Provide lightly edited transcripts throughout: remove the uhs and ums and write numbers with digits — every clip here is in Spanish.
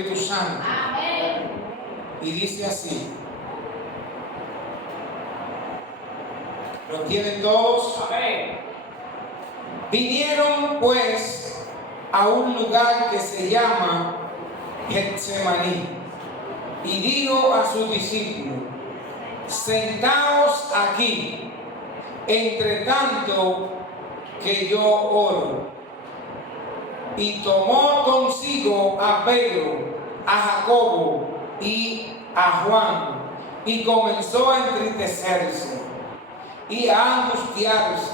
Espíritu Santo. Amén. Y dice así. ¿Lo tienen todos? Amén. Vinieron pues a un lugar que se llama Getsemaní y dijo a sus discípulos: sentaos aquí, entre tanto que yo oro. Y tomó consigo a Pedro, a Jacobo y a Juan, y comenzó a entristecerse y a angustiarse.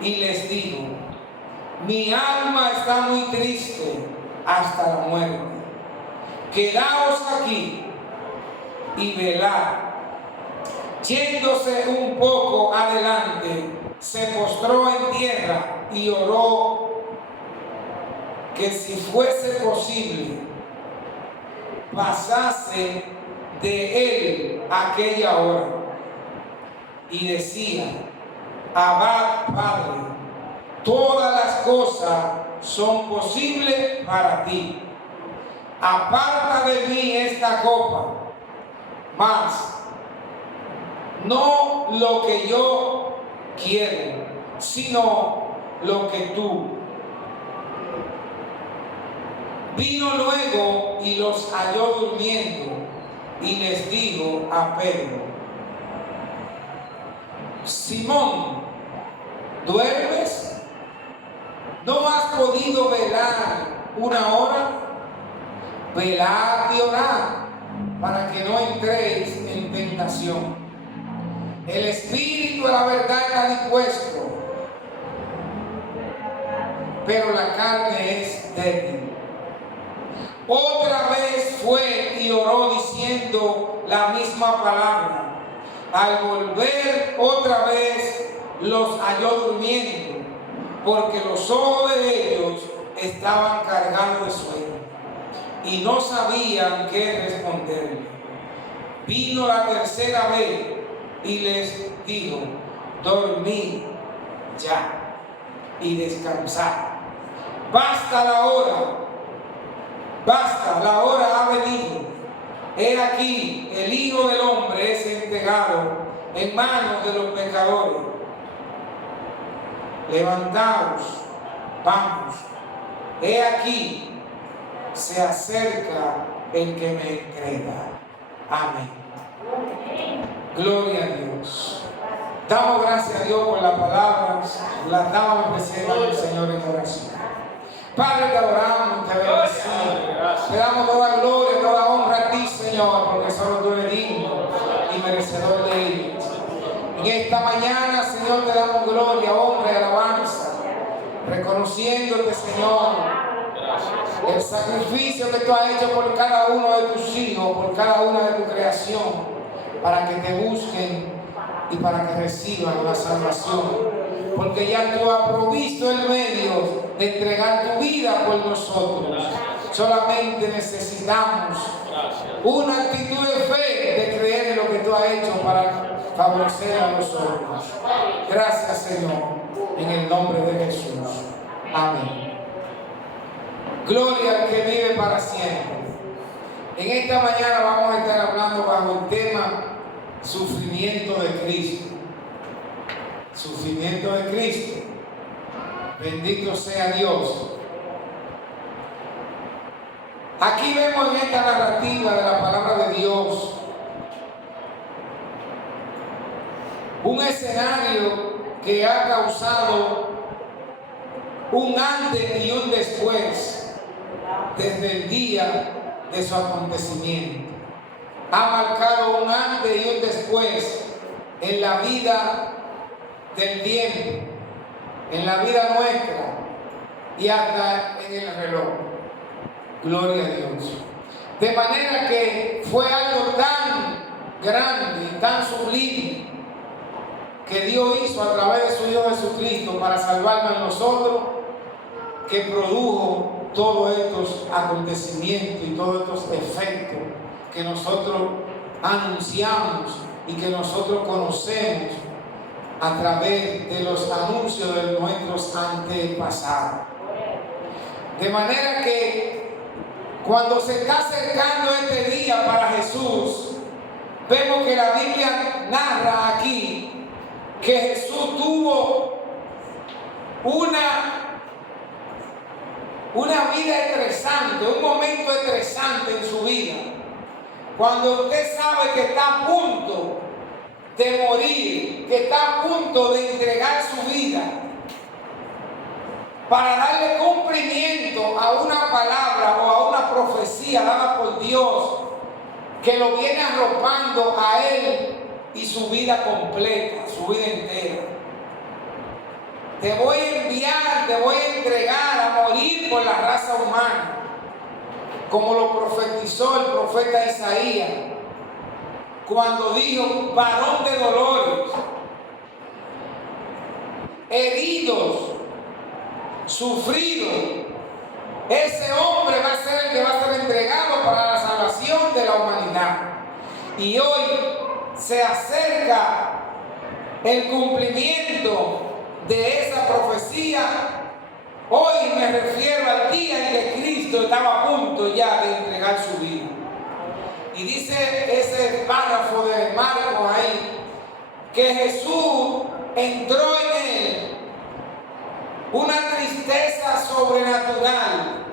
Y les dijo: mi alma está muy triste hasta la muerte. Quedaos aquí y velad. Yéndose un poco adelante, se postró en tierra y oró que si fuese posible pasase de él aquella hora. Y decía: Abad, Padre, todas las cosas son posibles para ti. Aparta de mí esta copa, mas no lo que yo quiero, sino lo que tú. Vino luego y los halló durmiendo, y les dijo a Pedro: Simón, ¿duermes? ¿No has podido velar una hora? Velad y orad, para que no entréis en tentación. El espíritu a la verdad está dispuesto, pero la carne es débil. Otra vez fue y oró diciendo la misma palabra. Al volver otra vez los halló durmiendo, porque los ojos de ellos estaban cargados de sueño y no sabían qué responderle. Vino la tercera vez y les dijo: dormid ya y descansad. Basta la hora. Basta, la hora ha venido. He aquí, el Hijo del Hombre es entregado en manos de los pecadores. Levantaos, vamos. He aquí, se acerca el que me entrega. Amén. Gloria a Dios. Damos gracias a Dios por las palabras. Las damos al Señor en oración. Padre, te adoramos, te bendecimos. Te damos toda gloria, toda honra a ti, Señor, porque solo tú eres digno y merecedor de ellos. En esta mañana, Señor, te damos gloria, honra y alabanza, reconociéndote, Señor, el sacrificio que tú has hecho por cada uno de tus hijos, por cada una de tu creación, para que te busquen y para que reciban la salvación. Porque ya tú has provisto el medio de entregar tu vida por nosotros. Solamente necesitamos una actitud de fe, de creer en lo que tú has hecho para favorecer a nosotros. Gracias, Señor, en el nombre de Jesús. Amén. Gloria al que vive para siempre. En esta mañana vamos a estar hablando bajo el tema sufrimiento de Cristo. Sufrimiento de Cristo. Bendito sea Dios. Aquí vemos en esta narrativa de la palabra de Dios un escenario que ha causado un antes y un después desde el día de su acontecimiento. Ha marcado un antes y un después en la vida del tiempo, en la vida nuestra y hasta en el reloj. Gloria a Dios. De manera que fue algo tan grande y tan sublime que Dios hizo a través de su Hijo Jesucristo para salvarnos a nosotros, que produjo todos estos acontecimientos y todos estos efectos que nosotros anunciamos y que nosotros conocemos a través de los anuncios de nuestros antepasados. De manera que Cuando se está acercando este día para Jesús, vemos que la Biblia narra aquí que Jesús tuvo una vida estresante, un momento estresante en su vida. Cuando usted sabe que está a punto de morir, que está a punto de entregar su vida para darle cumplimiento a una palabra o a una profecía dada por Dios que lo viene arropando a él y su vida completa, su vida entera. Te voy a enviar, te voy a entregar a morir por la raza humana, como lo profetizó el profeta Isaías, cuando dijo: varón de dolores, heridos, sufrido, ese hombre va a ser el que va a ser entregado para la salvación de la humanidad. Y hoy se acerca el cumplimiento de esa profecía. Hoy me refiero al día en que Cristo estaba a punto ya de entregar su vida. Y dice ese párrafo de Marcos ahí, que Jesús entró en él una tristeza sobrenatural,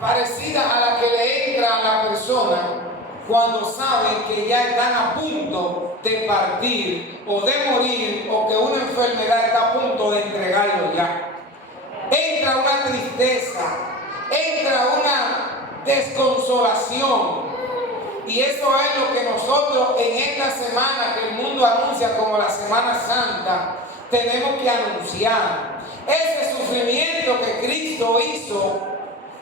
parecida a la que le entra a la persona cuando saben que ya están a punto de partir o de morir, o que una enfermedad está a punto de entregarlo ya. Entra una tristeza, entra una desconsolación. Y eso es lo que nosotros en esta semana que el mundo anuncia como la Semana Santa tenemos que anunciar. Ese sufrimiento que Cristo hizo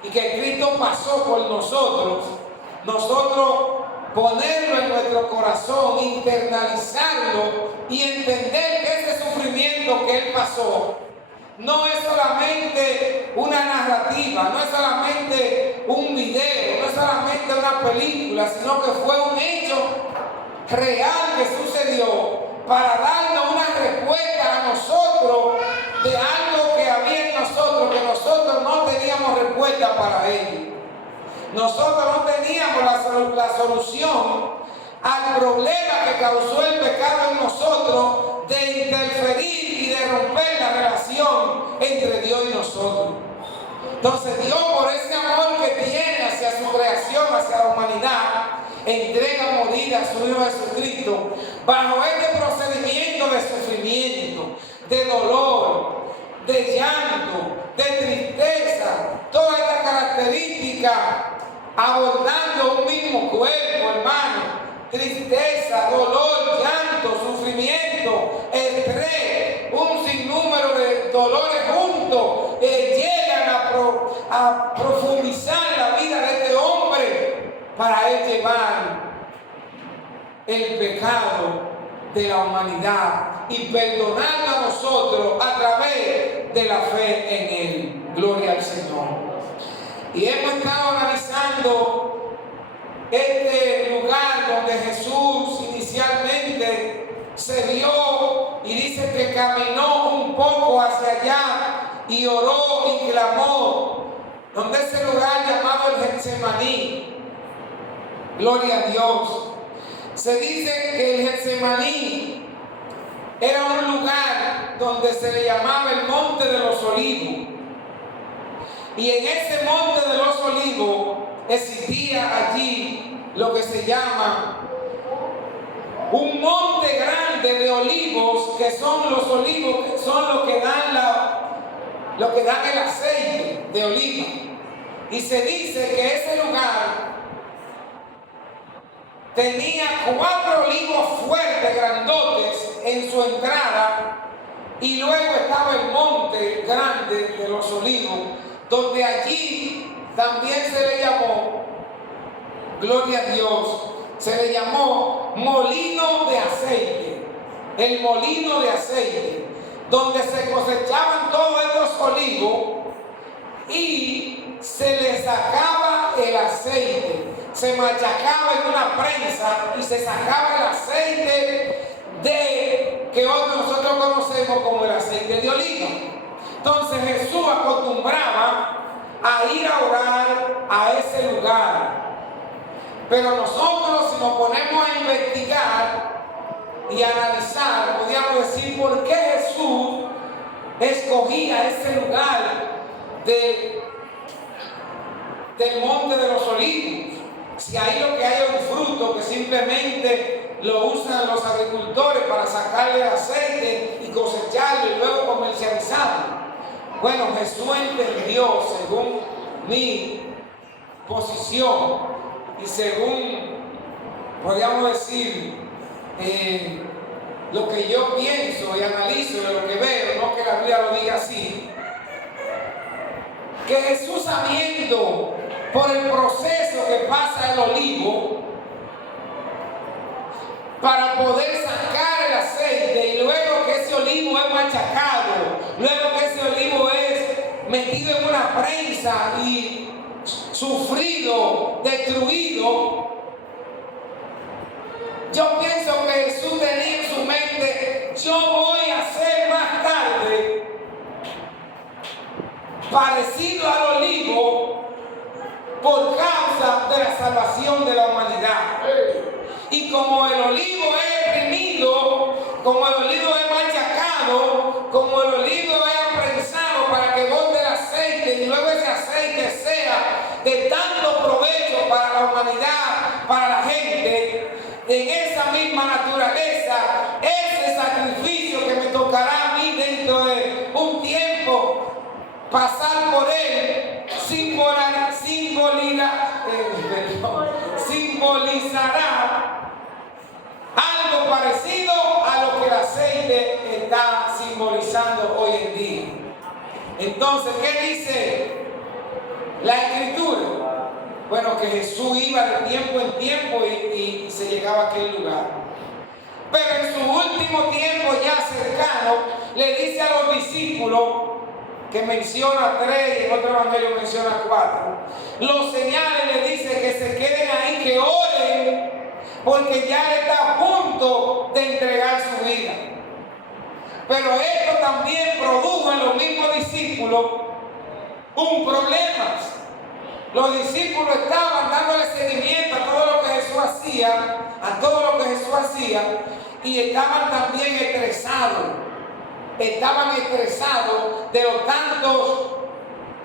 y que Cristo pasó por nosotros ponerlo en nuestro corazón, internalizarlo y entender que ese sufrimiento que Él pasó no es solamente una narrativa, no es solamente un video, no es solamente una película, sino que fue un hecho real que sucedió para darnos una respuesta a nosotros de algo que había en nosotros, que nosotros no teníamos respuesta para ello. Nosotros no teníamos la solución al problema que causó el pecado en nosotros de interferir y de romper la relación entre Dios y nosotros. Entonces Dios, por ese amor que tiene hacia su creación, hacia la humanidad, entrega a morir a su Hijo Jesucristo bajo este procedimiento de sufrimiento, de dolor, de llanto, de tristeza, todas estas características abordando un mismo cuerpo, hermano. Tristeza, dolor, llanto, sufrimiento, estrés, un sinnúmero de dolores juntos llegan a profundizar la vida de este hombre para él llevar el pecado de la humanidad y perdonarlo a nosotros a través de la fe en él. Gloria al Señor. Y hemos estado analizando este lugar donde Jesús inicialmente se vio y dice que caminó un poco hacia allá y oró y clamó, donde ese lugar llamado el Getsemaní. Gloria a Dios. Se dice que el Getsemaní era un lugar donde se le llamaba el Monte de los Olivos. Y en ese Monte de los Olivos existía allí lo que se llama un monte grande de olivos, que son los olivos, que son los que dan el aceite de oliva. Y se dice que ese lugar tenía 4 olivos fuertes, grandotes, en su entrada, y luego estaba el monte grande de los olivos, donde allí también se le llamó, gloria a Dios, se le llamó molino de aceite, el molino de aceite, donde se cosechaban todos estos olivos y se le sacaba el aceite, se machacaba en una prensa y se sacaba el aceite que hoy nosotros conocemos como el aceite de oliva. Entonces Jesús acostumbraba a ir a orar a ese lugar. Pero nosotros, si nos ponemos a investigar y analizar, podríamos decir por qué Jesús escogía ese lugar del monte de los olivos. Si ahí lo que hay es un fruto que simplemente lo usan los agricultores para sacarle el aceite y cosecharlo y luego comercializarlo. Bueno, Jesús entendió, según mi posición y según, podríamos decir, lo que yo pienso y analizo de lo que veo, no que la Biblia lo diga así, que Jesús, sabiendo por el proceso que pasa el olivo para poder sacar el aceite, y luego que ese olivo es machacado, luego que ese olivo es metido en una prensa y sufrido, destruido, yo pienso que Jesús tenía en su mente: yo voy a hacer más tarde parecido al olivo por causa de la salvación de la humanidad. Y como el olivo es exprimido, como el olivo es machacado, como el olivo es prensado para que bote el aceite y luego ese aceite sea de tanto provecho para la humanidad, para la gente, en esa misma naturaleza, ese sacrificio que me tocará a mí dentro de un tiempo, pasar por él, simbolizará algo parecido a lo que el aceite está simbolizando hoy en día. Entonces, ¿qué dice la Escritura? Bueno, que Jesús iba de tiempo en tiempo y se llegaba a aquel lugar. Pero en su último tiempo ya cercano, le dice a los discípulos, que menciona 3 y en otro evangelio menciona 4, los señales, le dice que se queden ahí, que oren, porque ya está a punto de entregar su vida. Pero esto también produjo en los mismos discípulos un problema. Los discípulos estaban dándole seguimiento a todo lo que Jesús hacía, y estaban también estresados. Estaban estresados de los tantos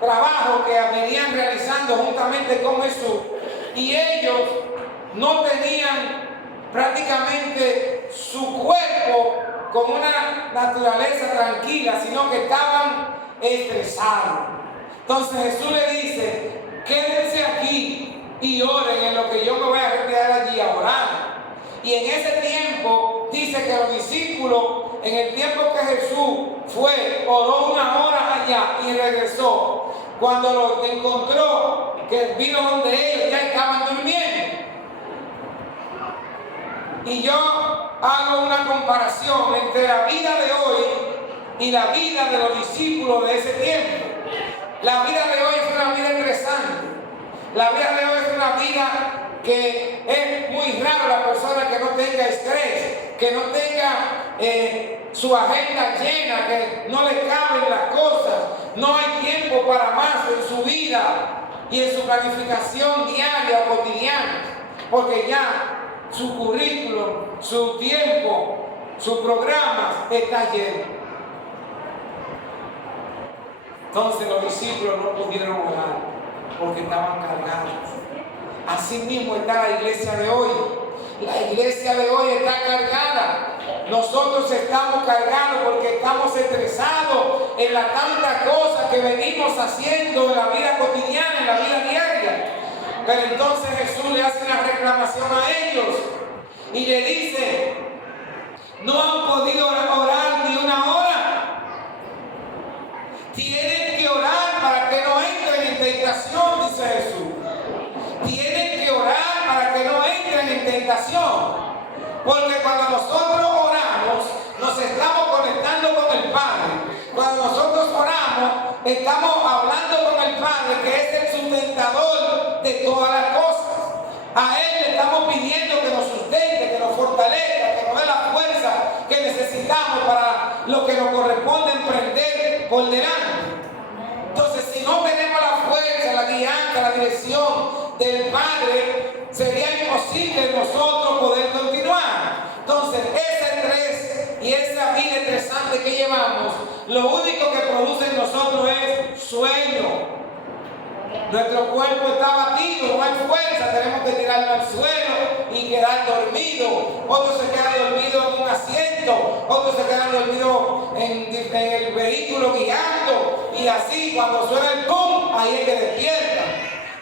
trabajos que venían realizando juntamente con Jesús, y ellos no tenían prácticamente su cuerpo con una naturaleza tranquila, sino que estaban estresados. Entonces Jesús le dice: quédense aquí y oren en lo que yo me voy a retirar allí a orar. Y en ese tiempo dice que los discípulos, en el tiempo que Jesús fue, oró 1 hora allá y regresó. Cuando los encontró, que vino donde ellos, ya estaban durmiendo. Y yo hago una comparación entre la vida de hoy y la vida de los discípulos de ese tiempo. La vida de hoy es una vida estresante. La vida de hoy es una vida que es muy raro la persona que no tenga estrés, que no tenga su agenda llena, que no le caben las cosas, no hay tiempo para más en su vida y en su planificación diaria o cotidiana, porque ya su currículum, su tiempo, su programa está lleno. Entonces los discípulos no pudieron orar porque estaban cargados. Así mismo está la iglesia de hoy. La iglesia de hoy está cargada. Nosotros estamos cargados porque estamos estresados en las tantas cosas que venimos haciendo en la vida cotidiana, en la vida diaria. Pero entonces Jesús le hace una reclamación a ellos y le dice: no han podido orar ni 1 hora. Tienen que orar para que no entren en tentación, dice Jesús. Tienen que orar para que no entren en tentación. Porque cuando nosotros oramos, nos estamos conectando con el Padre. Cuando nosotros oramos, estamos hablando con el Padre, que es el sustentador de todas las cosas. A Él le estamos pidiendo que nos sustente, que nos fortalezca, que nos dé la fuerza que necesitamos para lo que nos corresponde emprender por delante. Entonces, si no tenemos la fuerza del Padre, sería imposible nosotros poder continuar. Entonces, ese estrés y esa vida estresante que llevamos, lo único que produce en nosotros es sueño. Nuestro cuerpo está abatido, no hay fuerza, tenemos que tirarlo al suelo y quedar dormidos. Otros se quedan dormidos en un asiento, otros se quedan dormidos en el vehículo guiando, y así cuando suena el pum, ahí es que despiertan,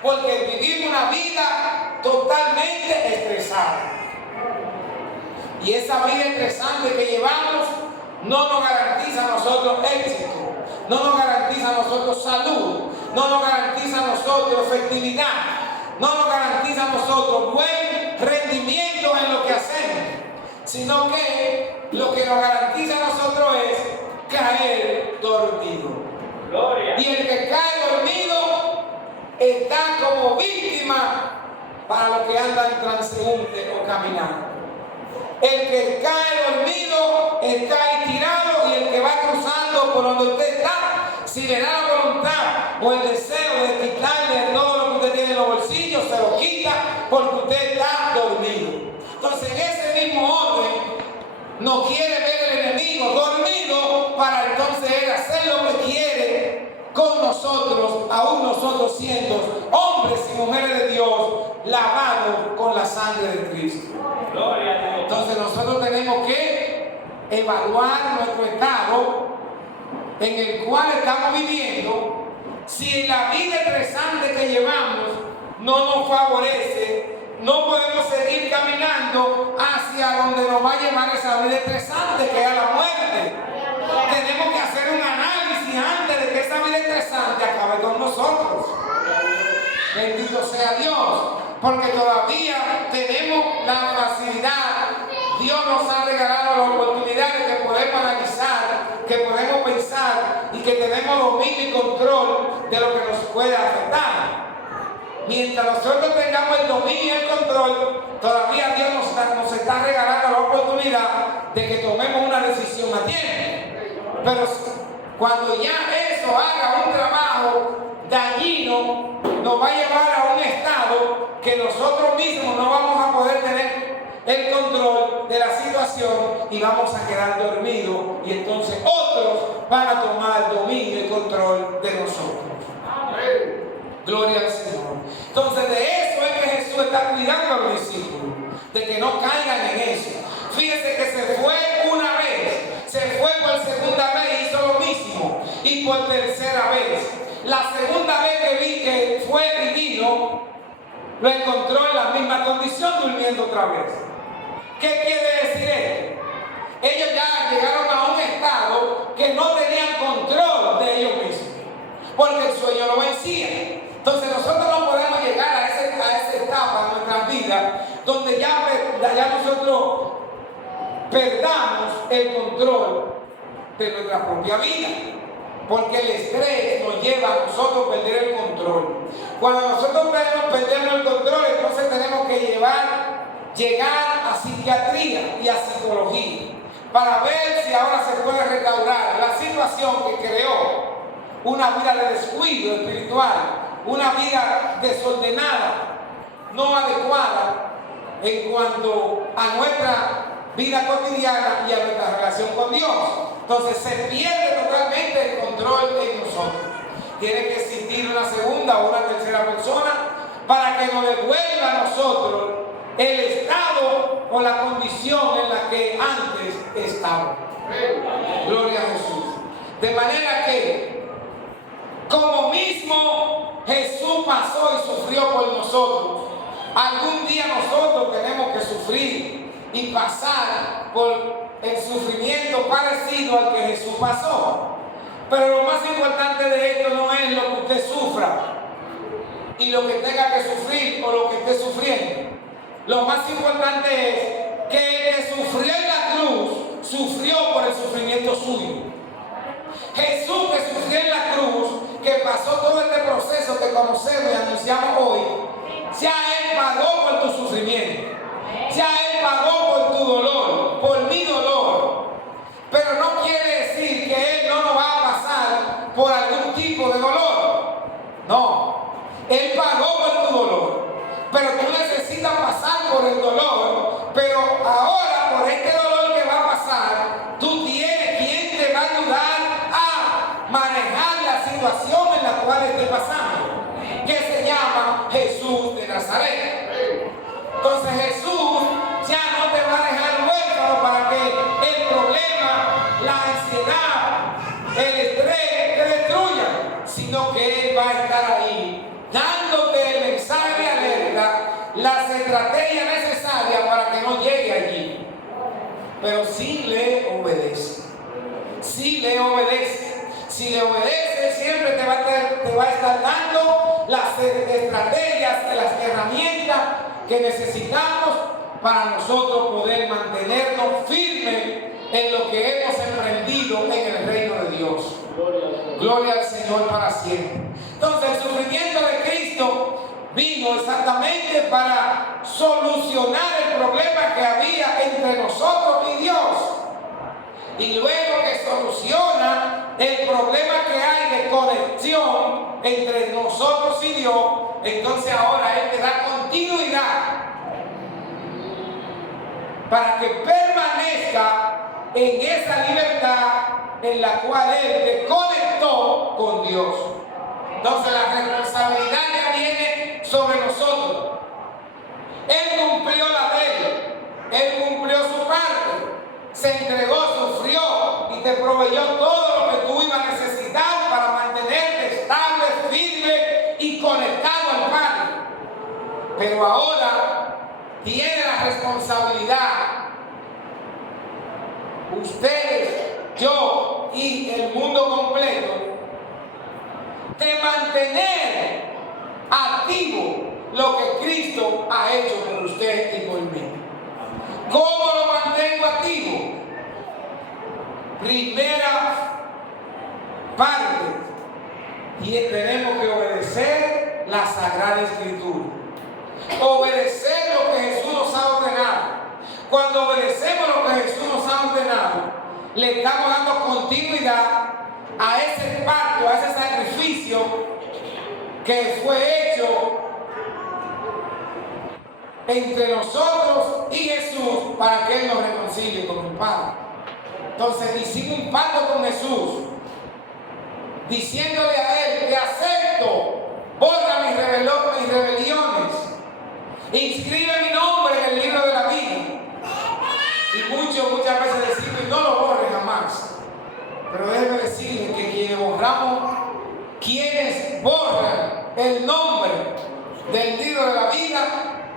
porque vivimos una vida totalmente estresada. Y esa vida estresante que llevamos no nos garantiza a nosotros éxito, no nos garantiza a nosotros salud, no nos garantiza a nosotros efectividad, no nos garantiza a nosotros buen rendimiento en lo que hacemos, sino que lo que nos garantiza a nosotros es caer dormido. Gloria. Y el que cae dormido está como víctima para los que andan transeúnte o caminando. El que cae dormido está ahí tirado, y el que va cruzando por donde usted está, si le da la voluntad o el deseo de quitarle todo lo que usted tiene en los bolsillos, se lo quita porque usted está dormido. Entonces, en ese mismo orden, no quiere ver el enemigo dormido para entonces él hacer lo que quiere con nosotros, aún nosotros siendo hombres y mujeres de Dios, lavados con la sangre de Cristo. Entonces nosotros tenemos que evaluar nuestro estado en el cual estamos viviendo. Si la vida estresante que llevamos no nos favorece, no podemos seguir caminando hacia donde nos va a llevar esa vida estresante, que es a la muerte. Tenemos que hacer un análisis antes de que esa vida estresante acabe con nosotros. Bendito sea Dios, porque todavía tenemos la facilidad. Dios nos ha regalado la oportunidad de que podemos analizar, que podemos pensar y que tenemos dominio y control de lo que nos puede afectar. Mientras nosotros tengamos el dominio y el control, todavía Dios nos está regalando la oportunidad de que tomemos una decisión a tiempo. Pero cuando ya eso haga un trabajo dañino, nos va a llevar a un estado que nosotros mismos no vamos a poder tener el control de la situación y vamos a quedar dormidos, y entonces otros van a tomar el dominio y control de nosotros. Gloria al Señor. Entonces, de eso es que Jesús está cuidando a los discípulos, de que no caigan en eso. Fíjense que se fue una vez, se fue por segunda vez y hizo lo mismo, y por tercera vez. La segunda vez que fue y vino, lo encontró en la misma condición, durmiendo otra vez. ¿Qué quiere decir esto? Ellos ya llegaron a un estado que no tenían control de ellos mismos, porque el sueño lo vencía. Entonces nosotros no podemos llegar a esa etapa de nuestras vidas donde ya nosotros perdamos el control de nuestra propia vida, porque el estrés nos lleva a nosotros a perder el control. Cuando nosotros perdemos el control, entonces tenemos que llegar a psiquiatría y a psicología para ver si ahora se puede restaurar la situación que creó una vida de descuido espiritual, una vida desordenada, no adecuada en cuanto a nuestra vida cotidiana y a nuestra relación con Dios. Entonces se pierde totalmente el control en nosotros. Tiene que existir una segunda o una tercera persona para que nos devuelva a nosotros el estado o la condición en la que antes estábamos. Gloria a Jesús. De manera que, como mismo Jesús pasó y sufrió por nosotros, algún día nosotros tenemos que sufrir y pasar por el sufrimiento parecido al que Jesús pasó. Pero lo más importante de esto no es lo que usted sufra y lo que tenga que sufrir o lo que esté sufriendo. Lo más importante es que el que sufrió en la cruz sufrió por el sufrimiento suyo. Jesús, que sufrió en la cruz, que pasó todo este proceso que conocemos y anunciamos hoy, ya Él pagó por tu sufrimiento, ya Él pagó por tu dolor, por mi dolor. Pero no quiere decir que Él no nos va a pasar por algún tipo de dolor. No, Él pagó por tu dolor. por el dolor, pero ahora por este dolor que va a pasar, tú tienes quien te va a ayudar a manejar la situación en la cual estés pasando, que se llama Jesús de Nazaret. Entonces Jesús ya no te va a dejar huérfano para que el problema, la ansiedad, el estrés te destruyan, sino que Él va a estar ahí dándote el mensaje de alerta, las estrategias necesarias para que no llegue allí. Pero si le obedece, si le obedece, si le obedece, siempre te va a estar dando las estrategias y las herramientas que necesitamos para nosotros poder mantenernos firmes en lo que hemos emprendido en el reino de Dios. Gloria al Señor para siempre. Entonces el sufrimiento de Cristo vino exactamente para solucionar el problema que había entre nosotros y Dios. Y luego que soluciona el problema que hay de conexión entre nosotros y Dios, entonces ahora Él te da continuidad para que permanezca en esa libertad en la cual Él te conectó con Dios. Entonces la responsabilidad ya viene sobre nosotros. Él cumplió la ley, Él cumplió su parte, se entregó, sufrió y te proveyó todo lo que tú ibas a necesitar para mantenerte estable, firme y conectado al Padre. Pero ahora tiene la responsabilidad, ustedes, yo y el mundo completo, de mantener activo lo que Cristo ha hecho por usted y por mí. ¿Cómo lo mantengo activo? Primera parte, y tenemos que obedecer la Sagrada Escritura. Obedecer lo que Jesús nos ha ordenado. Cuando obedecemos lo que Jesús nos ha ordenado, le estamos dando continuidad a ese pacto, a ese sacrificio que fue hecho entre nosotros y Jesús para que Él nos reconcilie con el Padre. Entonces hicimos un pacto con Jesús, diciéndole a Él: te acepto, borra mis rebeliones, inscribe mi nombre en el libro de la vida. Y muchas veces decimos: no lo borres jamás. Pero déjeme decirle que quienes borran el nombre del libro de la vida,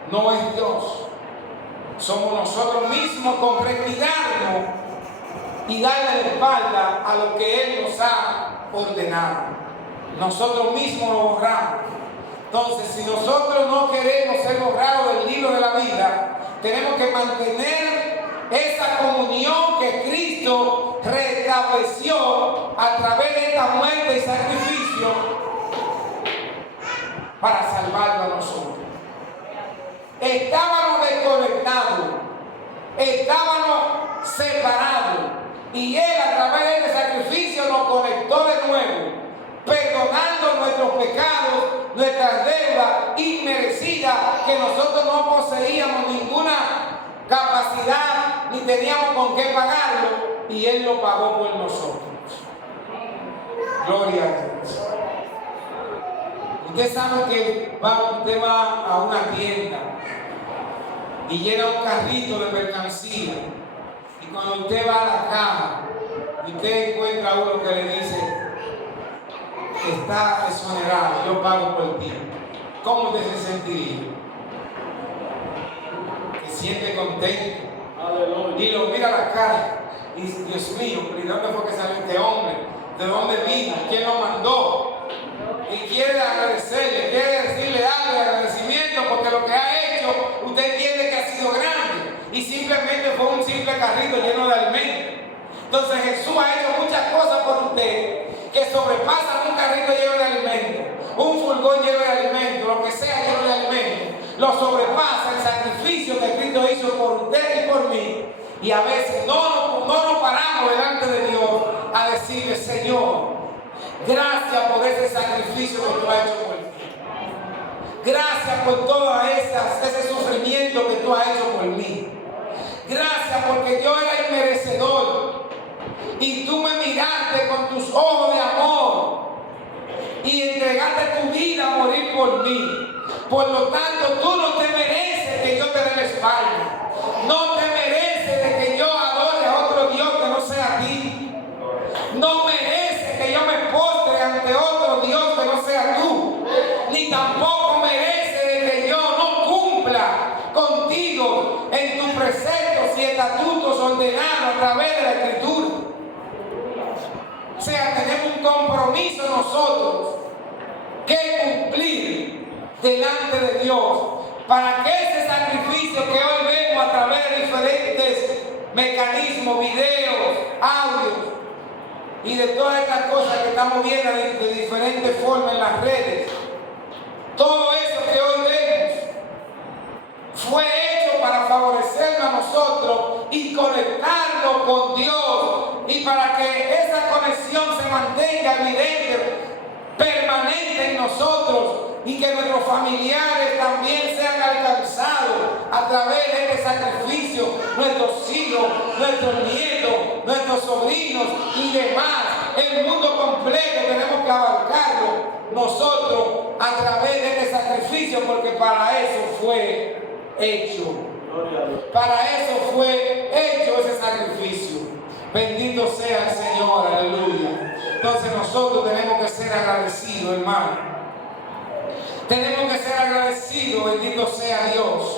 no es Dios. Somos nosotros mismos con retirarnos y darle la espalda a lo que Él nos ha ordenado. Nosotros mismos lo borramos. Entonces, si nosotros no queremos ser borrados del libro de la vida, tenemos que mantener esa comunión que Cristo restableció a través de esta muerte y sacrificio para salvarnos a nosotros. Estábamos desconectados, estábamos separados, y Él a través de este sacrificio nos conectó de nuevo, perdonando nuestros pecados, nuestras deudas inmerecidas, que nosotros no poseíamos ninguna capacidad ni teníamos con qué pagarlo, y Él lo pagó por nosotros. Gloria a Dios. Usted sabe que usted va a una tienda y llena un carrito de mercancía, y cuando usted va a la caja, usted encuentra a uno que le dice: está exonerado, yo pago por ti. ¿Cómo usted se sentiría? Se siente contento. Aleluya. Y lo mira a la cara y dice: Dios mío, ¿de dónde fue que salió este hombre? ¿De dónde vino? ¿Quién lo mandó? Y quiere agradecerle, quiere decirle algo de agradecimiento, porque lo que ha hecho, usted entiende que ha sido grande y simplemente fue un simple carrito lleno de alimentos. Entonces Jesús ha hecho muchas cosas por usted que sobrepasan un carrito lleno de alimentos, un furgón lleno de alimentos, lo que sea lleno de alimentos. Lo sobrepasa el sacrificio que Cristo hizo por usted y por mí. Y a veces no nos paramos delante de Dios a decirle: Señor, gracias por ese sacrificio que tú has hecho por ti. Gracias por todo ese sufrimiento que tú has hecho por mí. Gracias porque yo era inmerecedor y tú me miraste con tus ojos de amor y entregaste tu vida a morir por mí. Por lo tanto, tú no te mereces que yo te dé la espalda. No te mereces de que yo adore a otro Dios que no sea a ti. No mereces que yo me postre ante otro Dios que no sea tú. Ni tampoco mereces de que yo no cumpla contigo en tus preceptos y estatutos ordenados a través de la Escritura. O sea, tenemos un compromiso nosotros que cumplir delante de Dios para que ese sacrificio que hoy vemos a través de diferentes mecanismos, videos, audios y de todas estas cosas que estamos viendo de diferentes formas en las redes, todo eso que hoy vemos fue hecho para favorecernos a nosotros y conectarnos con Dios, y para que esa conexión se mantenga evidente, permanente en nosotros, y que nuestros familiares también sean alcanzados a través de este sacrificio, nuestros hijos, nuestros nietos, nuestros sobrinos y demás. El mundo completo tenemos que abarcarlo nosotros a través de este sacrificio, porque para eso fue hecho. Para eso fue hecho ese sacrificio. Bendito sea el Señor, aleluya. Entonces nosotros tenemos que ser agradecidos, hermano. Tenemos que ser agradecidos, bendito sea Dios.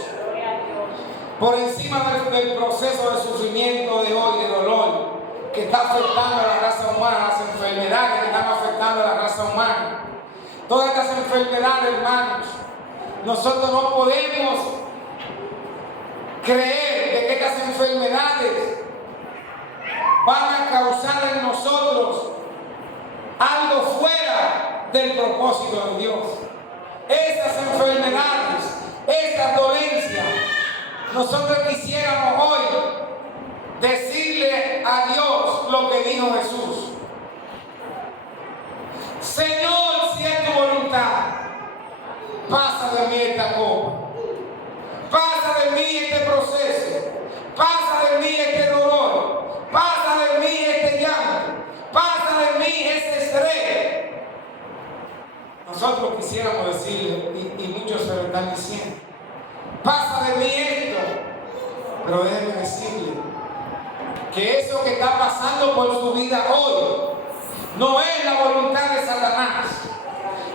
Por encima del proceso de sufrimiento de hoy, de dolor, que está afectando a la raza humana, las enfermedades que están afectando a la raza humana. Todas estas enfermedades, hermanos, nosotros no podemos creer de que estas enfermedades van a causar en nosotros algo fuera del propósito de Dios. Estas enfermedades, estas dolencias, nosotros quisiéramos hoy decirle a Dios lo que dijo Jesús. Señor, si es tu voluntad, pasa de mí esta copa, pasa de mí este proceso, pasa de mí este dolor, pasa de mí este llanto, pasa de mí ese estrés. Nosotros quisiéramos decirle, y muchos se lo están diciendo, pasa de mí esto, pero déjenme decirle que eso que está pasando por su vida hoy no es la voluntad de Satanás,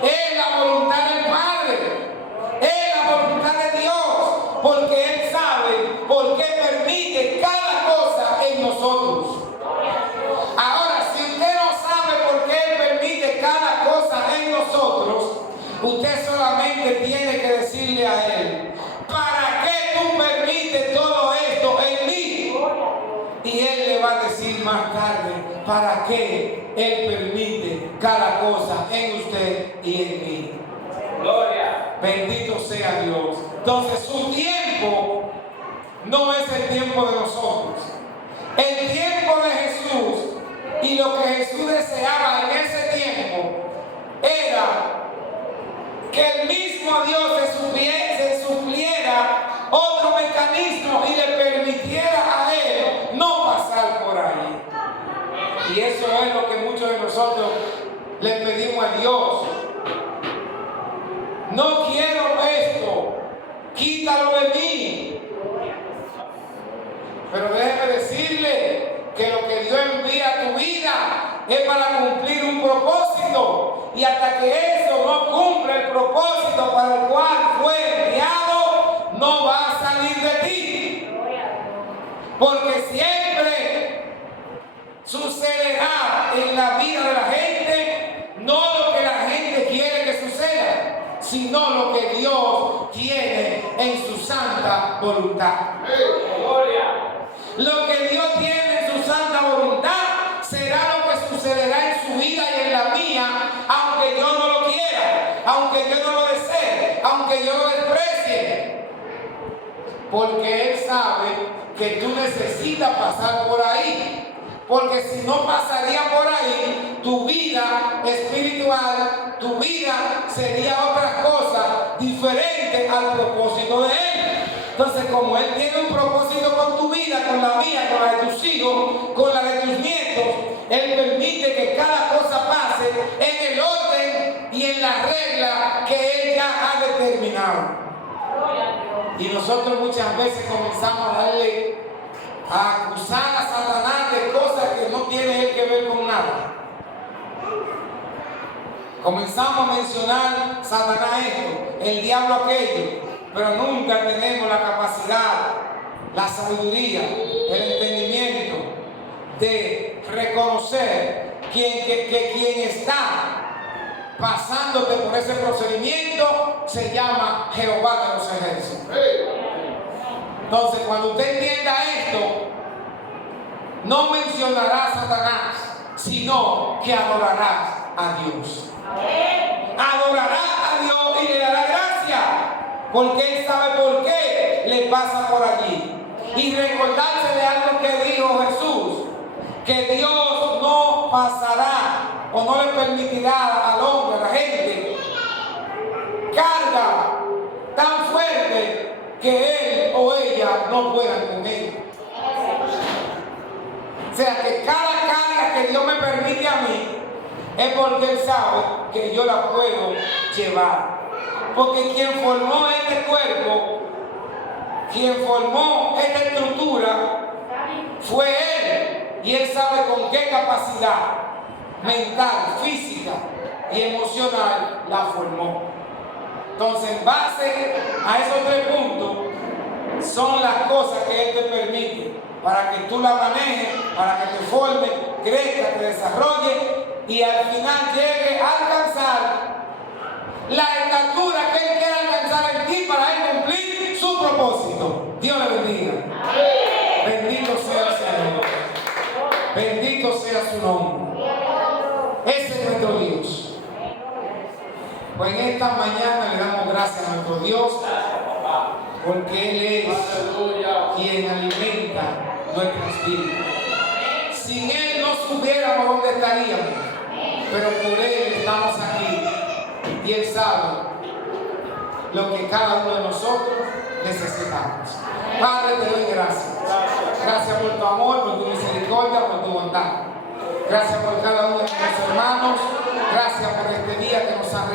es la voluntad del Padre, es la voluntad de Dios, porque Él sabe por qué permite cada cosa en nosotros. Ahora, si usted no sabe por qué Él permite cada cosa en nosotros, usted solamente tiene que decirle a Él, ¿para qué tú permites todo esto en mí? Y Él le va a decir más tarde, ¿para qué Él permite cada cosa en usted y en mí? Gloria. Bendito sea Dios. Entonces su tiempo no es el tiempo de nosotros. El tiempo de Jesús y lo que Jesús deseaba en ese tiempo era que el mismo Dios se supliera otro mecanismo y le permitiera a Él no pasar por ahí. Y eso es lo que muchos de nosotros le pedimos a Dios. No quiero esto, quítalo de mí. Pero déjeme decirle que lo que Dios envía a tu vida es para cumplir un propósito. Y hasta que eso no cumple el propósito para el cual fue enviado, no va a salir de ti. Porque siempre sucederá en la vida de la gente no lo que la gente quiere que suceda, sino lo que Dios tiene en su santa voluntad. Lo que Dios tiene en su santa voluntad será lo que sucederá en su vida y en la mía, aunque yo no lo quiera, aunque yo no lo desee, aunque yo lo desprecie. Porque Él sabe que tú necesitas pasar por ahí. Porque si no pasaría por ahí, tu vida espiritual, tu vida sería otra cosa diferente al propósito de Él. Entonces, como Él tiene un propósito con tu vida, con la mía, con la de tus hijos, con la de tus nietos, Él permite que cada cosa pase en el orden y en la regla que Él ya ha determinado. Y nosotros muchas veces comenzamos a acusar a Satanás de cosas que no tienen Él que ver con nada. Comenzamos a mencionar Satanás esto, el diablo aquello, pero nunca tenemos la capacidad, la sabiduría, el entendimiento de reconocer que quien está pasándote por ese procedimiento se llama Jehová de los ejércitos. Entonces, cuando usted entienda esto, no mencionará a Satanás, sino que adorarás a Dios. Adorará a Dios y le dará gracia, porque Él sabe por qué le pasa por allí. Y recordarse de algo que dijo Jesús, que Dios no pasará o no le permitirá al hombre, a la gente, carga tan fuerte que él o ella no puedan con él. O sea que cada carga que Dios me permite a mí es porque Él sabe que yo la puedo llevar. Porque quien formó este cuerpo, quien formó esta estructura, fue Él. Y Él sabe con qué capacidad mental, física y emocional la formó. Entonces, en base a esos 3 puntos, son las cosas que Él te permite para que tú la manejes, para que te formes, crezcas, te desarrolles y al final llegue a alcanzar la estatura que Él quiere alcanzar en ti para Él cumplir su propósito. Dios le bendiga. Bendito sea el Señor. Bendito sea su nombre. Ese es nuestro Dios. Pues en esta mañana le damos gracias a nuestro Dios porque Él es quien alimenta nuestras vidas. Sin Él no supiéramos dónde estaríamos, pero por Él estamos aquí y Él sabe lo que cada uno de nosotros necesitamos. Padre, te doy gracias. Gracias por tu amor, por tu misericordia, por tu bondad. Gracias por cada uno de nuestros hermanos. Gracias por este día que nos ha